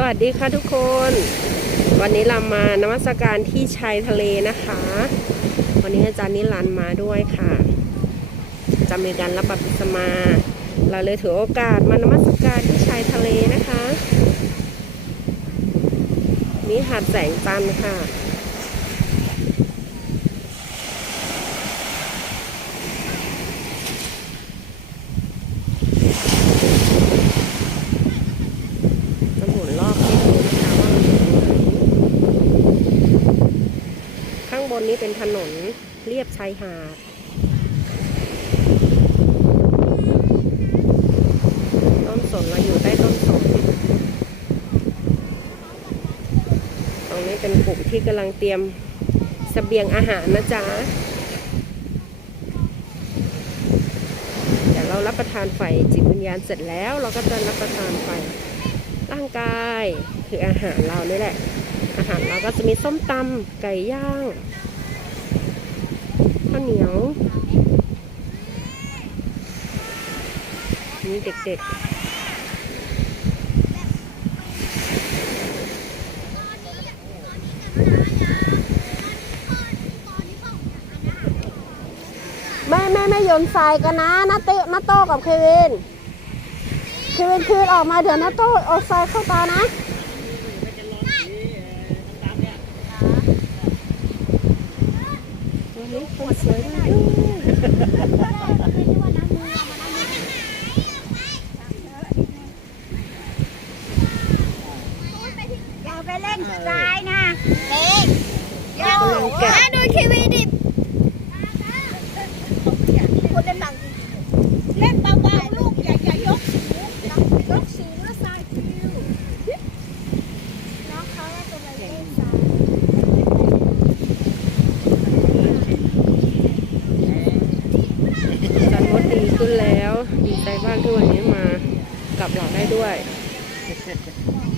สวัสดีค่ะทุกคน วันนี้เรามานมัสการที่ชายทะเลนะคะ วันนี้อาจารย์นิรันมาด้วยค่ะจะมีการรับบัพติศมา เราเลยถือโอกาสมานมัสการที่ชายทะเลนะคะนี่หาดแสงจันทร์ค่ะหมุนรอบให้ดูนะคะว่ามันอยู่ตรงไหนข้าง บนนี้เป็นถนนเรียบชายหาดต้นสนเราอยู่ใต้ต้นสนตรงนี้เป็นกลุ่มที่กำลังเตรียมเสบียงอาหารนะจ๊ะเดี๋ยวเรารับประทานไฟจิตวิญญาณเสร็จแล้ว เราก็จะรับประทานไฟร่างกายคืออาหารเรานี่แหละอาหารเราก็จะมีส้มตำไก่ย่างาวเหนียวนี่เด็กๆ แม่แม่ไม่โยนทรายกันนะนาเตนาโต้กับเควินเควินคืนออกมาเดี๋ยวนาโต้เอาทรายเข้าตานะ นนี้คนสวยมากด้วยอย่าไปเล่นทรายนะเด็กอย่าำลังแกะมาดูทีวีดิคุณเล่นบังเล่นเบาๆลูกอย่าอย่ายกสูงยกสูงแล้วทรายฟิวน้องเขาจะมาเล่นทราย จันมดดี ขึ้นแล้วดีใจมากที่วันนี้มากับเราได้ด้วย